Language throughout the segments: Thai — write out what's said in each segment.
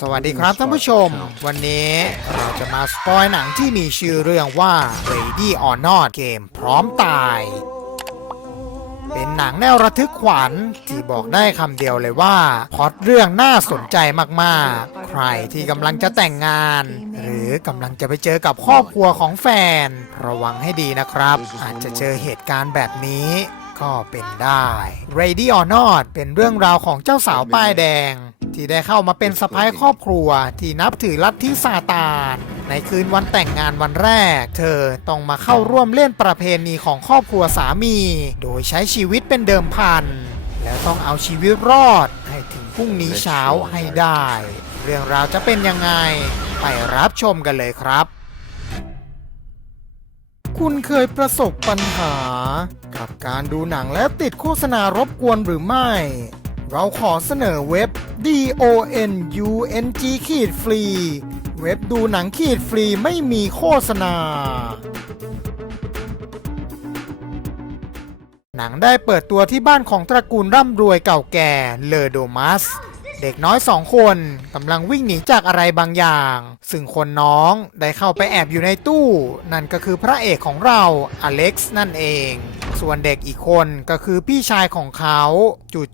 สวัสดีครับท่านผู้ชม วันนี้เราจะมาสปอยหนังที่มีชื่อเรื่องว่า Ready or Not เกมพร้อมตาย เป็นหนังแนวระทึกขวัญที่บอกได้คำเดียวเลยว่าพล็อตเรื่องน่าสนใจมาก ๆ ใครที่กำลังจะแต่งงาน หรือกำลังจะไปเจอกับครอบครัวของแฟน ระวังให้ดีนะครับ อาจจะเจอเหตุการณ์แบบนี้ก็เป็นได้ Ready or Not เป็นเรื่องราวของเจ้าสาวป้ายแดง ที่ได้เข้ามาเป็นสะพ้ายครอบครัว ที่นับถือลัทธิซาตาน ในคืนวันแต่งงานวันแรก เธอต้องมาเข้าร่วมเล่นประเพณีของครอบครัวสามี โดยใช้ชีวิตเป็นเดิมพัน และต้องเอาชีวิตรอดให้ถึงพรุ่งนี้เช้าให้ได้ เรื่องราวจะเป็นยังไง ไปรับชมกันเลยครับ คุณเคยประสบปัญหา กับการดูหนังแล้วติดโฆษณารบกวนหรือไม่ เราขอเสนอเว็บ DONUNG ขีดฟรีเว็บดูหนังขีดฟรีไม่มีโฆษณา หนังได้เปิดตัวที่บ้านของตระกูลร่ำรวยเก่าแก่เลอโดมัสเด็กน้อยสองคนกำลังวิ่งหนีจากอะไรบางอย่าง ซึ่งคนน้องได้เข้าไปแอบอยู่ในตู้ นั่นก็คือพระเอกของเราอเล็กซ์นั่นเอง ส่วนเด็กอีกคนก็คือพี่ชายของเขา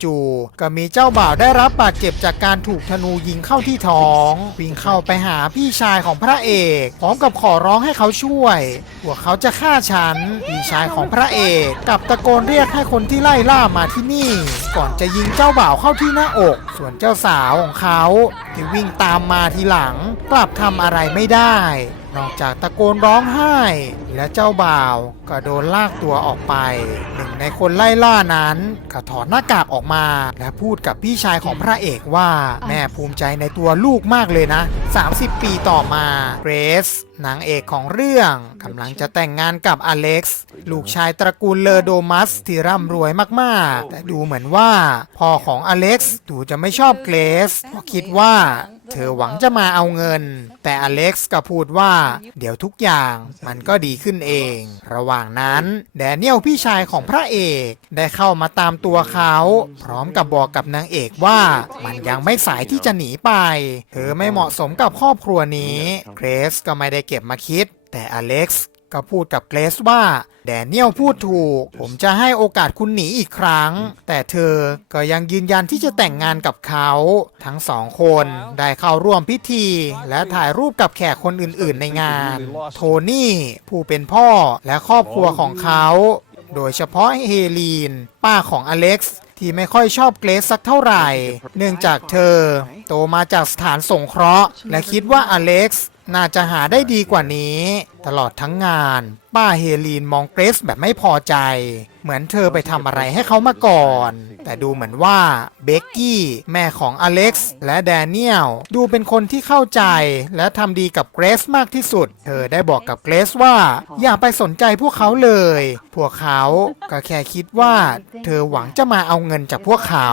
จู่ๆก็มีเจ้าบ่าวได้รับบาดเจ็บจากการถูกธนูยิงเข้าที่ท้อง วิ่งเข้าไปหาพี่ชายของพระเอกพร้อมกับขอร้องให้เขาช่วยพวกเขาจะฆ่าฉันพี่ชายของพระเอกกลับตะโกนเรียกให้คนที่ไล่ล่ามาที่นี่ ก่อนจะยิงเจ้าบ่าวเข้าที่หน้าอก ส่วนเจ้าสาวของเขาที่วิ่งตามมาทีหลัง กลับทำอะไรไม่ได้ นอกจากตะโกนร้องไห้ และเจ้าบ่าวก็โดนลากตัวออกไป หนึ่งในคนไล่ล่านั้นก็ถอดหน้ากากออกมา และพูดกับพี่ชายของพระเอกว่าแม่ภูมิใจในตัวลูกมากเลยนะ 30 ปีต่อมาเกรซนางเอกของเรื่องกำลังจะแต่งงานกับอเล็กซ์ลูกชายตระกูลเลอโดมัสที่ร่ำรวยมากๆ แต่ดูเหมือนว่าพ่อของอเล็กซ์ดูจะไม่ชอบเกรซเพราะคิดว่า เธอหวังจะมาเอาเงิน แต่อเล็กซ์ก็พูดว่า เดี๋ยวทุกอย่างมันก็ดีขึ้นเอง ระหว่างนั้นแดเนียลพี่ชายของพระเอกได้เข้ามาตามตัวเขา พร้อมกับบอกกับนางเอกว่า มันยังไม่สายที่จะหนีไป เธอไม่เหมาะสมกับครอบครัวนี้เกรซก็ไม่ได้เก็บมาคิด แต่อเล็กซ์ก็พูดกับเกรซว่า แดเนียลพูดถูก ผมจะให้โอกาสคุณหนีอีกครั้ง แต่เธอก็ยังยืนยันที่จะแต่งงานกับเขา ทั้งสองคนได้เข้าร่วมพิธี และถ่ายรูปกับแขกคนอื่นๆในงาน โทนี่ ผู้เป็นพ่อและครอบครัวของเขา โดยเฉพาะเฮลีน ป้าของอเล็กซ์ที่ไม่ค่อยชอบเกรซสักเท่าไหร่ เนื่องจากเธอ โตมาจากสถานสงเคราะห์ และคิดว่าอเล็กซ์น่าจะหาได้ดีกว่านี้ ตลอดทั้งงาน ป้าเฮลีนมองเกรซแบบไม่พอใจ เหมือนเธอไปทำอะไรให้เขามาก่อน แต่ดูเหมือนว่าเบกกี้แม่ของอเล็กซ์และแดเนียลดูเป็นคนที่เข้าใจ และทำดีกับเกรซมากที่สุด เธอได้บอกกับเกรซว่า อย่าไปสนใจพวกเขาเลย พวกเขาก็แค่คิดว่า เธอหวังจะมาเอาเงินจากพวกเขา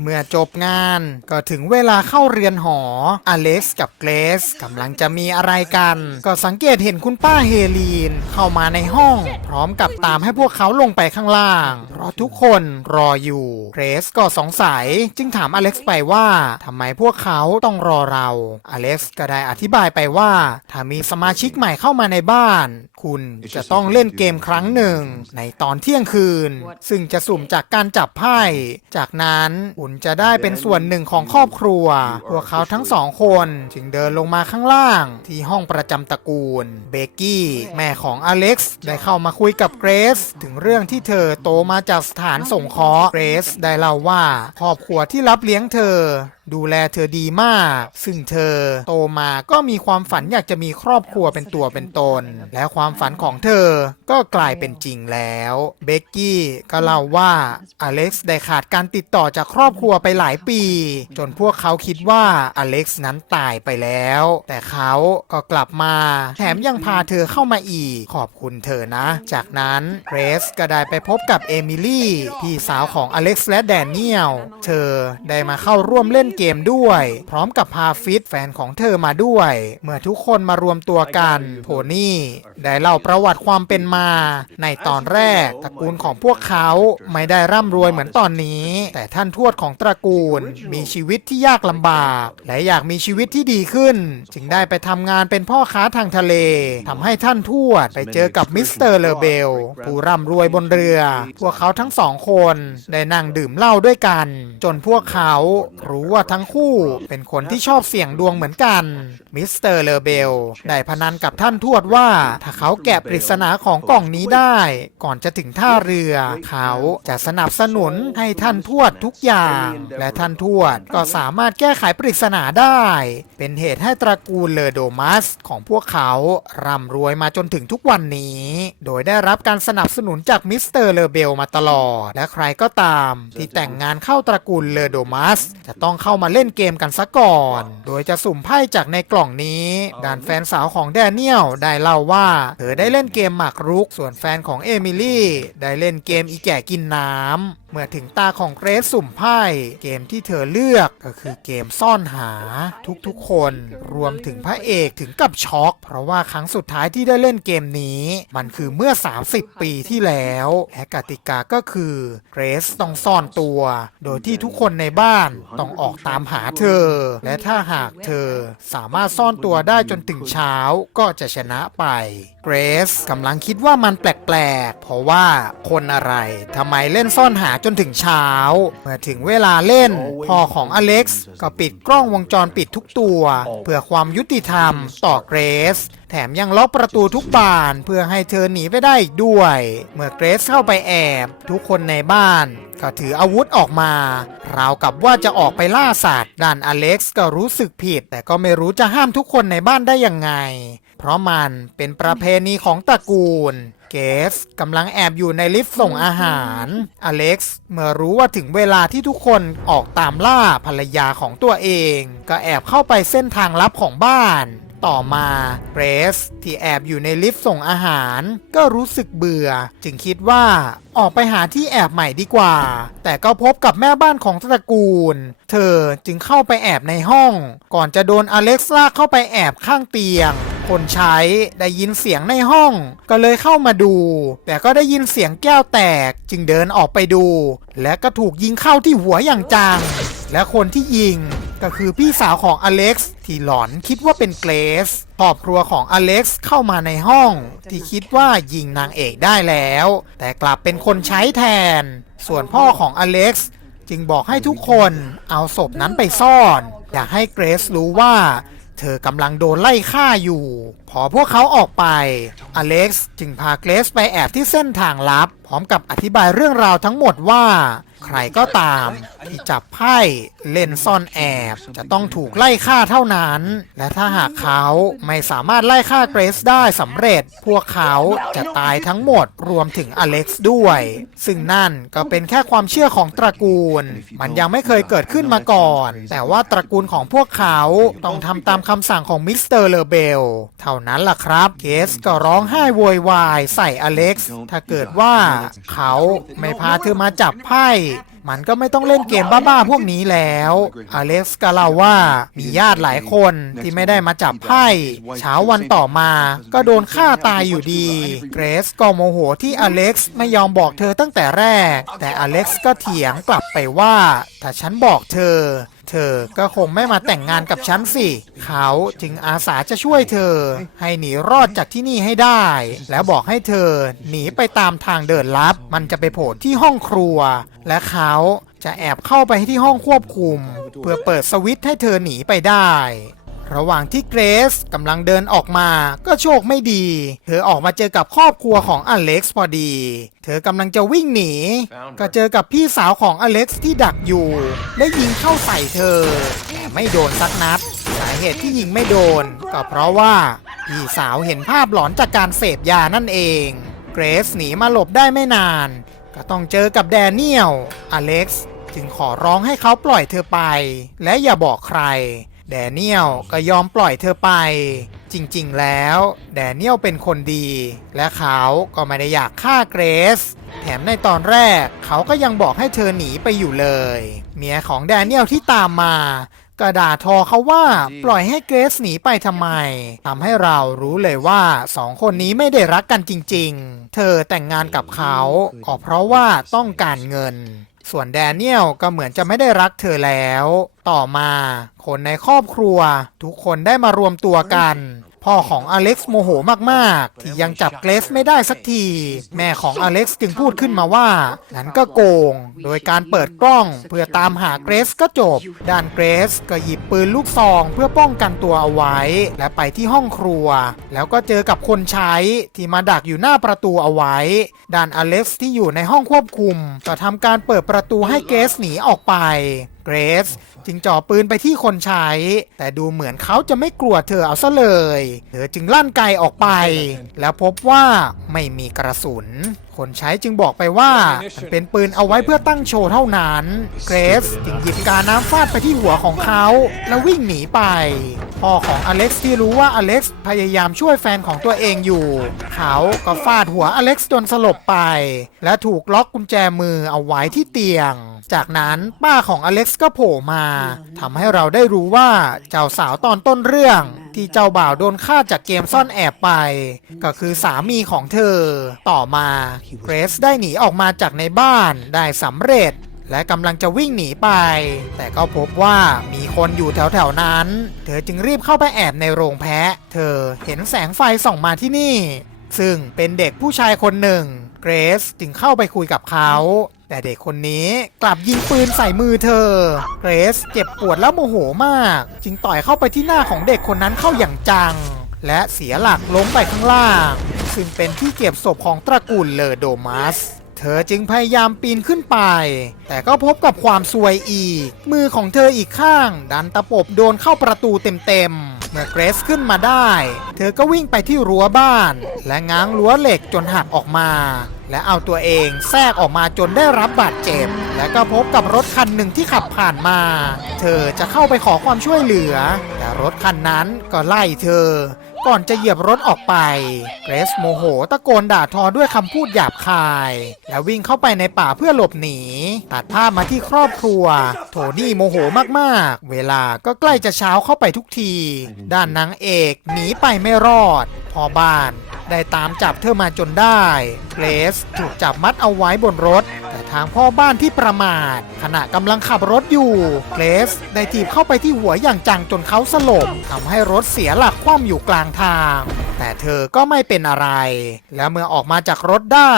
เมื่อจบงาน ก็ถึงเวลาเข้าเรียนหออเล็กซ์กับเกรซกำลังจะมีีอะไรกัน ก็สังเกตเห็นคุณป้าเฮลีน เข้ามาในห้อง พร้อมกับตามให้พวกเขาลงไปข้างล่าง เพราะทุกคนรออยู่เกรซก็สงสัยจึงถามอเล็กซ์ไปว่าทำไมพวกเขาต้องรอเรา อเล็กซ์ก็ได้อธิบายไปว่า ถ้ามีสมาชิกใหม่เข้ามาในบ้าน คุณจะต้องเล่นเกมครั้งหนึ่ง ในตอนเที่ยงคืน ซึ่งจะสุ่มจากการจับไพ่ จากนั้นคุณจะได้เป็นส่วนหนึ่งของครอบครัว พวกเขาทั้งสองคนจึงเดินลงมาข้างล่าง ที่ห้องประจำตระกูล เบกกี้ แม่ของอเล็กซ์ได้เข้ามาคุยกับเกรซถึงเรื่องที่เธอโตมาจากสถานสงเคราะห์เกรซได้เล่าว่าครอบครัวที่รับเลี้ยงเธอดูแลเธอดีมาก ซึ่งเธอโตมาก็มีความฝันอยากจะมีครอบครัวเป็นตัวเป็นตน และความฝันของเธอก็กลายเป็นจริงแล้ว เบกกี้ก็เล่าว่าอเล็กซ์ได้ขาดการติดต่อจากครอบครัวไปหลายปี จนพวกเขาคิดว่าอเล็กซ์นั้นตายไปแล้ว แต่เขาก็กลับมา แถมยังพาเธอเข้ามาอีก ขอบคุณเธอนะ จากนั้นเกรซก็ได้ไปพบกับเอมิลี่พี่สาวของอเล็กซ์และแดเนียล เธอได้มาเข้าร่วมเล่นเกมด้วย พร้อมกับพาฟิตแฟนของเธอมาด้วย เมื่อทุกคนมารวมตัวกันโทนี่ได้เล่าประวัติความเป็นมา ในตอนแรกตระกูลของพวกเขาไม่ได้ร่ำรวยเหมือนตอนนี้ แต่ท่านทวดของตระกูล มีชีวิตที่ยากลำบาก และอยากมีชีวิตที่ดีขึ้น จึงได้ไปทำงานเป็นพ่อค้าทางทะเลทำให้ท่านทวดไปเจอกับมิสเตอร์เลอเบลผู้ร่ำรวยบนเรือ พวกเขาทั้งสองคนได้นั่งดื่มเหล้าด้วยกัน จนพวกเขารู้ว่าทั้งคู่ เป็นคนที่ชอบเสี่ยงดวงเหมือนกัน มิสเตอร์เลอเบลได้พนันกับท่านทวดว่า ถ้าเขาแกะปริศนาของกล่องนี้ได้ ก่อนจะถึงท่าเรือ เขาจะสนับสนุนให้ท่านทวดทุกอย่าง และท่านทวดก็สามารถแก้ไขปริศนาได้ เป็นเหตุให้ตระกูลเลอโดมัสของพวกเขาร่ำรวยมาจนถึงทุกวันนี้ โดยได้รับการสนับสนุนจากมิสเตอร์เลอเบลมาตลอด และใครก็ตาม ที่แต่งงานเข้าตระกูลเลอโดมัสจะต้องเข้ามาเล่นเกมกันซะก่อน โดยจะสุ่มไพ่จากในกล่องนี้ด้านแฟนสาวของแดเนียลได้เล่าว่า เธอได้เล่นเกมหมากรุก ส่วนแฟนของเอมิลี่ ได้เล่นเกมอีแก่กินน้ำเมื่อถึงตาของเกรซสุ่มไพ่เกมที่เธอเลือกก็คือเกมซ่อนหาทุกๆคนรวมถึงพระเอกถึงกับช็อก เพราะว่าครั้งสุดท้ายที่ได้เล่นเกมนี้ มันคือเมื่อ 30 ปีที่แล้ว และกติกาก็คือเกรซต้องซ่อนตัว โดยที่ทุกคนในบ้านต้องออกตามหาเธอ และถ้าหากเธอสามารถซ่อนตัวได้จนถึงเช้าก็จะชนะไป เกรซกำลังคิดว่ามันแปลกๆ เพราะว่าคนอะไรทำไมเล่นซ่อนหาจนถึงเช้า เมื่อถึงเวลาเล่น พ่อของอเล็กซ์ก็ปิดกล้องวงจรปิดทุกตัว เพื่อความยุติธรรมต่อเกรซ แถมยังล็อกประตูทุกบานเพื่อให้เธอหนีไปได้อีกด้วย เมื่อเกรซเข้าไปแอบ ทุกคนในบ้านก็ถืออาวุธออกมา ราวกับว่าจะออกไปล่าสัตว์ด้านอเล็กซ์ก็รู้สึกผิด แต่ก็ไม่รู้จะห้ามทุกคนในบ้านได้ยังไง เพราะมันเป็นประเพณีของตระกูลเกสกำลังแอบอยู่ในลิฟต์ส่งอาหาร อเล็กซ์เมื่อรู้ว่าถึงเวลาที่ทุกคนออกตามล่าภรรยาของตัวเอง ก็แอบเข้าไปเส้นทางลับของบ้าน ต่อมาเกรซที่แอบอยู่ในลิฟต์ส่งอาหาร ก็รู้สึกเบื่อ จึงคิดว่าออกไปหาที่แอบใหม่ดีกว่า แต่ก็พบกับแม่บ้านของตระกูล เธอจึงเข้าไปแอบในห้อง ก่อนจะโดนอเล็กซ์ลากเข้าไปแอบข้างเตียง คนใช้ได้ยินเสียงในห้อง ก็เลยเข้ามาดู แต่ก็ได้ยินเสียงแก้วแตกจึงเดินออกไปดู และก็ถูกยิงเข้าที่หัวอย่างจัง และคนที่ยิง ก็คือพี่สาวของอเล็กซ์ที่หลอนคิดว่าเป็นเกรซครอบครัวของอเล็กซ์เข้ามาในห้อง ที่คิดว่ายิงนางเอกได้แล้ว แต่กลับเป็นคนใช้แทน ส่วนพ่อของอเล็กซ์จึงบอกให้ทุกคนเอาศพนั้นไปซ่อน อยากให้เกรซรู้ว่าเธอกำลังโดนไล่ฆ่าอยู่ พอพวกเขาออกไป อเล็กซ์จึงพาเกรซไปแอบที่เส้นทางลับ พร้อมกับอธิบายเรื่องราวทั้งหมดว่า ใครก็ตามที่จับไพ่เล่นซ่อนแอบ จะต้องถูกไล่ฆ่าเท่านั้น และถ้าหากเขาไม่สามารถไล่ฆ่าเกรซได้สำเร็จ พวกเขาจะตายทั้งหมดรวมถึงอเล็กซ์ด้วย ซึ่งนั่นก็เป็นแค่ความเชื่อของตระกูล มันยังไม่เคยเกิดขึ้นมาก่อน แต่ว่าตระกูลของพวกเขาต้องทำตามคำสั่งของมิสเตอร์เลเบลเท่านั้นล่ะครับเกสก็ร้องไห้โวยวายใส่อเล็กซ์ถ้าเกิดว่าเขาไม่พาเธอมาจับไพ่ มันก็ไม่ต้องเล่นเกมบ้าๆพวกนี้แล้วอเล็กซ์ก็เล่าว่ามีญาติหลายคนที่ไม่ได้มาจับไพ่เช้าวันต่อมา ก็โดนฆ่าตายอยู่ดี เกรซก็โมโหที่อเล็กซ์ไม่ยอมบอกเธอตั้งแต่แรก แต่อเล็กซ์ก็เถียงกลับไปว่า ถ้าฉันบอกเธอ เธอก็คงไม่มาแต่งงานกับฉันสิ เขาจึงอาสาจะช่วยเธอ ให้หนีรอดจากที่นี่ให้ได้ แล้วบอกให้เธอ หนีไปตามทางเดินลับ มันจะไปโผล่ที่ห้องครัว และเขาจะแอบเข้าไปที่ห้องควบคุม เพื่อเปิดสวิตช์ให้เธอหนีไปได้ ระหว่างที่เกรซกำลังเดินออกมาก็โชคไม่ดี เธอออกมาเจอกับครอบครัวของอเล็กซ์พอดี เธอกำลังจะวิ่งหนี ก็เจอกับพี่สาวของอเล็กซ์ที่ดักอยู่ และยิงเข้าใส่เธอ แต่ไม่โดนสักนัด สาเหตุที่ยิงไม่โดน ก็เพราะว่า พี่สาวเห็นภาพหลอนจากการเสพยานั่นเอง เกรซหนีมาหลบได้ไม่นาน ก็ต้องเจอกับแดเนียล อเล็กซ์จึงขอร้องให้เขาปล่อยเธอไป และอย่าบอกใคร แดเนียลก็ยอมปล่อยเธอไปจจริงๆ แล้ว แดเนียลเป็นคนดี และเขาก็ไม่ได้อยากฆ่าเกรซแถมในตอนแรกเขาก็ยังบอกให้เธอหนีไปอยู่เลย เมียของแดเนียลที่ตามมาก็ด่าทอเขาว่าปล่อยให้เกรซหนีไปทำไมทำให้เรารู้เลยว่าสองคนนี้ไม่ได้รักกันจริง ๆ เธอแต่งงานกับเขาก็เพราะว่าต้องการเงิน ส่วนแดเนียลก็เหมือนจะไม่ได้รักเธอแล้ว ต่อมาคนในครอบครัว ทุกคนได้มารวมตัวกัน พ่อของอเล็กซ์โมโหมากๆ ที่ยังจับเกรซไม่ได้สักที แม่ของอเล็กซ์จึงพูดขึ้นมาว่านั้นก็โกง โดยการเปิดกล้องเพื่อตามหาเกรซก็จบ ด้านเกรซก็หยิบปืนลูกซองเพื่อป้องกันตัวเอาไว้ และไปที่ห้องครัว แล้วก็เจอกับคนใช้ที่มาดักอยู่หน้าประตูเอาไว้ ด้านอเล็กซ์ที่อยู่ในห้องควบคุม ก็ทำการเปิดประตูให้เกรซหนีออกไป เกรซจึงจ่อปืนไปที่คนใช้ แต่ดูเหมือนเขาจะไม่กลัวเธอเอาซะเลย เธอจึงลั่นไกออกไป แล้วพบว่าไม่มีกระสุน คนใช้จึงบอกไปว่ามันเป็นปืนเอาไว้เพื่อตั้งโชว์เท่านั้น เกรซจึงหยิบกาน้ำฟาดไปที่หัวของเขา แล้ววิ่งหนีไป พ่อของอเล็กซ์ที่รู้ว่าอเล็กซ์พยายามช่วยแฟนของตัวเองอยู่ เขาก็ฟาดหัวอเล็กซ์จนสลบไป และถูกล็อกกุญแจมือเอาไว้ที่เตียง จากนั้นป้าของอเล็กซ์ก็โผล่มาทำให้เราได้รู้ว่าเจ้าสาวตอนต้นเรื่อง ที่เจ้าบ่าวโดนฆ่าจากเกมซ่อนแอบไป ก็คือสามีของเธอ ต่อมาเกรซได้หนีออกมาจากในบ้านได้สำเร็จ และกำลังจะวิ่งหนีไป แต่ก็พบว่ามีคนอยู่แถวๆนั้น เธอจึงรีบเข้าไปแอบในโรงแพะ เธอเห็นแสงไฟส่องมาที่นี่ ซึ่งเป็นเด็กผู้ชายคนหนึ่งเกรซจึงเข้าไปคุยกับเขา แต่เด็กคนนี้กลับยิงปืนใส่มือเธอ เกรซเจ็บปวดและโมโหมาก จึงต่อยเข้าไปที่หน้าของเด็กคนนั้นเข้าอย่างจัง และเสียหลักล้มไปข้างล่าง ซึ่งเป็นที่เก็บศพของตระกูลเลอโดมัส เธอจึงพยายามปีนขึ้นไป แต่ก็พบกับความซวยอีก มือของเธออีกข้าง ดันตะปบโดนเข้าประตูเต็มๆ เมื่อเกรซขึ้นมาได้ เธอก็วิ่งไปที่รั้วบ้าน และง้างรั้วเหล็กจนหักออกมา และเอาตัวเองแทรกออกมาจนได้รับบาดเจ็บ และก็พบกับรถคันหนึ่งที่ขับผ่านมา เธอจะเข้าไปขอความช่วยเหลือ แต่รถคันนั้นก็ไล่เธอ ก่อนจะเหยียบรถออกไปเกรซโมโหตะโกนด่าทอด้วยคำพูดหยาบคาย แล้ววิ่งเข้าไปในป่าเพื่อหลบหนี ตัดภาพมาที่ครอบครัว โทนี่โมโหมากๆ เวลาก็ใกล้จะเช้าเข้าไปทุกที ด้านนางเอกหนีไปไม่รอด พอบ้านได้ตามจับเธอมาจนได้เกรซถูกจับมัดเอาไว้บนรถ ทางพ่อบ้านที่ประมาท ขณะกำลังขับรถอยู่เกรซได้ถีบเข้าไปที่หัวอย่างจังจนเขาสลบทำให้รถเสียหลักคว่ำอยู่กลางทาง แต่เธอก็ไม่เป็นอะไร แล้วเมื่อออกมาจากรถได้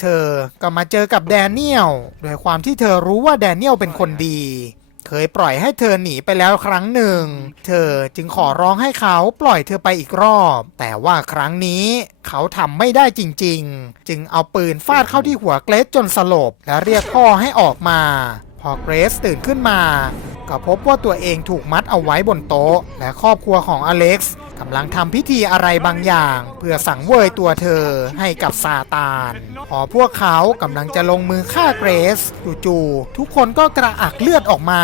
เธอก็มาเจอกับแดเนียลโดยความที่เธอรู้ว่าแดเนียลเป็นคนดี เคยปล่อยให้เธอหนีไปแล้วครั้งหนึ่ง เธอจึงขอร้องให้เขาปล่อยเธอไปอีกรอบ แต่ว่าครั้งนี้เขาทำไม่ได้จริง ๆ จึงเอาปืนฟาดเข้าที่หัวเกรซจนสลบ และเรียกพ่อให้ออกมา พอเกรซตื่นขึ้นมา ก็พบว่าตัวเองถูกมัดเอาไว้บนโต๊ะ และครอบครัวของอเล็กซ์ กำลังทำพิธีอะไรบางอย่าง เพื่อสั่งเวยตัวเธอให้กับซาตาน พอพวกเขากำลังจะลงมือฆ่าเกรซจู่ๆทุกคนก็กระอักเลือดออกมา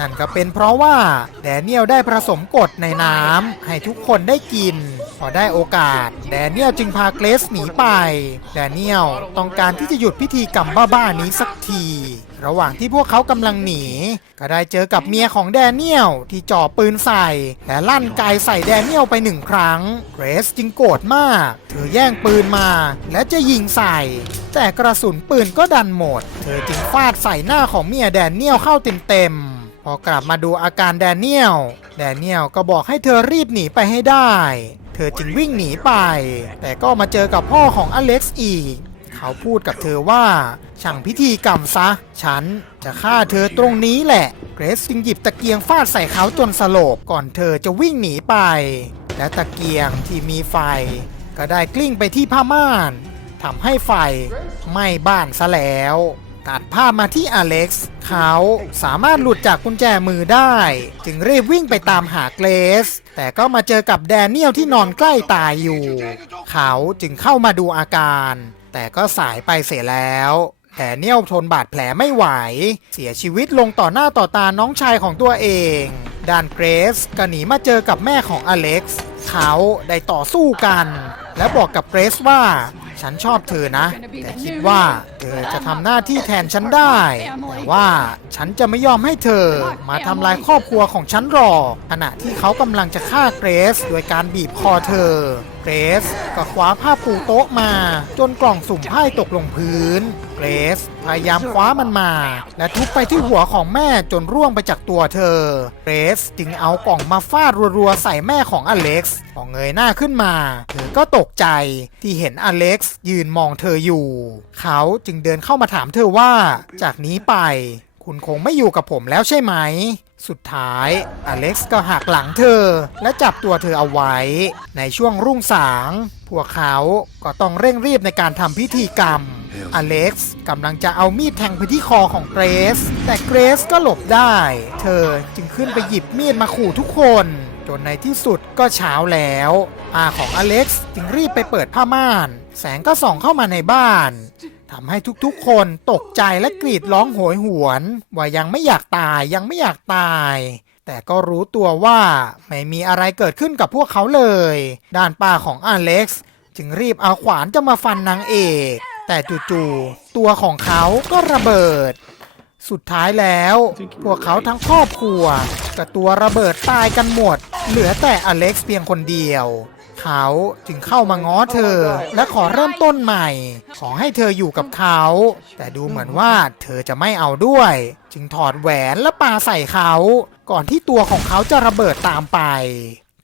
นั่นก็เป็นเพราะว่าแดเนียลได้ผสมกรดในน้ำให้ทุกคนได้กิน พอได้โอกาส แดเนียลจึงพาเกรซหนีไป แดเนียลต้องการที่จะหยุดพิธีกรรมบ้าๆนี้สักที ระหว่างที่พวกเขากำลังหนี ก็ได้เจอกับเมียของแดเนียลที่จ่อปืนใส่ และลั่นไกใส่แดเนียลไปหนึ่งครั้งเกรซจึงโกรธมาก เธอแย่งปืนมา และจะยิงใส่ แต่กระสุนปืนก็ดันหมด เธอจึงฟาดใส่หน้าของเมียแดเนียลเข้าเต็มๆพอกลับมาดูอาการแดเนียล แดเนียลก็บอกให้เธอรีบหนีไปให้ได้ เธอจึงวิ่งหนีไป แต่ก็มาเจอกับพ่อของอเล็กซ์อีก เขาพูดกับเธอว่า ช่างพิธีกรรมซะ ฉันจะฆ่าเธอตรงนี้แหละ เกรซจึงหยิบตะเกียงฟาดใส่เขาจนสลบก่อนเธอจะวิ่งหนีไป และตะเกียงที่มีไฟ ก็ได้กลิ้งไปที่ผ้าม่านทำให้ไฟไหม้บ้านซะแล้วตัดภาพมาที่อเล็กซ์ เขาสามารถหลุดจากกุญแจมือได้ จึงรีบวิ่งไปตามหาเกรซ แต่ก็มาเจอกับแดเนียลที่นอนใกล้ตายอยู่ เขาจึงเข้ามาดูอาการ แต่ก็สายไปเสียแล้วแดเนียลทนบาดแผลไม่ไหว เสียชีวิตลงต่อหน้าต่อตาน้องชายของตัวเอง ด้านเกรซก็หนีมาเจอกับแม่ของอเล็กซ์ เขาได้ต่อสู้กัน และบอกกับเกรซว่า ฉันชอบเธอนะ แต่คิดว่าเธอจะทำหน้าที่แทนฉันได้ แต่ว่าฉันจะไม่ยอมให้เธอมาทำลายครอบครัวของฉันหรอกขณะที่เขากำลังจะฆ่าเกรซโดยการบีบคอเธอ เกรซก็คว้าผ้าปูโต๊ะมา จนกล่องสุ่มไพ่ตกลงพื้นเก รซพยายามคว้ามันมา และทุบไปที่หัวของแม่จนร่วงไปจากตัวเธอเรซจึงเอากล่องมาฟาดรัวๆ ใส่แม่ของอเล็กซ์พอเงยหน้าขึ้นมา เธอก็ตกใจที่เห็นอเล็กซ์ยืนมองเธออยู่ เขาจึงเดินเข้ามาถามเธอว่า จากนี้ไป คุณคงไม่อยู่กับผมแล้วใช่ไหม สุดท้าย อเล็กซ์ก็หักหลังเธอ และจับตัวเธอเอาไว้ ในช่วงรุ่งสาง พวกเขาก็ต้องเร่งรีบในการทำพิธีกรรม อเล็กซ์กำลังจะเอามีดแทงไปที่คอของเกรซแต่เกรซก็หลบได้ เธอจึงขึ้นไปหยิบมีดมาขู่ทุกคน จนในที่สุดก็เช้าแล้วอาของอเล็กซ์จึงรีบไปเปิดผ้าม่าน แสงก็ส่องเข้ามาในบ้านทำให้ทุกๆ คนตกใจและกรีดร้องโหยหวน ว่ายังไม่อยากตายยังไม่อยากตาย แต่ก็รู้ตัวว่าไม่มีอะไรเกิดขึ้นกับพวกเขาเลย ด้านป้าของอเล็กซ์จึงรีบเอาขวานจะมาฟันนางเอก แต่จู่ๆตัวของเขาก็ระเบิด สุดท้ายแล้ว พวกเขาทั้งครอบครัวกับตัวระเบิดตายกันหมด เหลือแต่อเล็กซ์เพียงคนเดียว เขาจึงเข้ามาง้อเธอ และขอเริ่มต้นใหม่ ขอให้เธออยู่กับเขา แต่ดูเหมือนว่าเธอจะไม่เอาด้วย จึงถอดแหวนและปาใส่เขา ก่อนที่ตัวของเขาจะระเบิดตามไป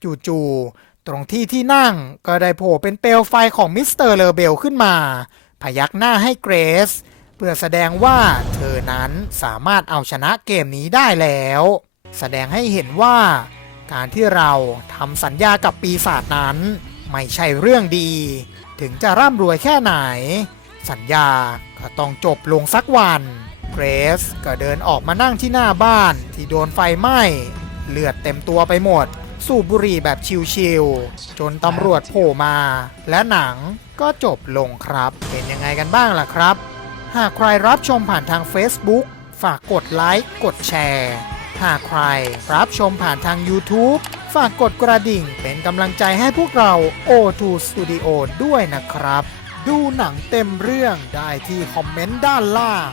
จู่ๆตรงที่ที่นั่งก็ได้โผล่เป็นเปลวไฟของมิสเตอร์เลอเบลขึ้นมา พยักหน้าให้เกรซเพื่อแสดงว่าเธอนั้นสามารถเอาชนะเกมนี้ได้แล้ว แสดงให้เห็นว่า การที่เราทำสัญญากับปีศาจนั้น ไม่ใช่เรื่องดี ถึงจะร่ำรวยแค่ไหน สัญญาก็ต้องจบลงสักวันเกรซก็เดินออกมานั่งที่หน้าบ้านที่โดนไฟไหม้ เลือดเต็มตัวไปหมด สูบบุหรี่แบบชิลๆ จนตำรวจโผล่มา และหนังก็จบลงครับ เป็นยังไงกันบ้างล่ะครับ หากใครรับชมผ่านทาง Facebook ฝากกดไลค์กดแชร์ หากใครรับชมผ่านทาง YouTube ฝากกดกระดิ่งเป็นกำลังใจให้พวกเรา O2 Studio ด้วยนะครับ ดูหนังเต็มเรื่องได้ที่คอมเมนต์ด้านล่าง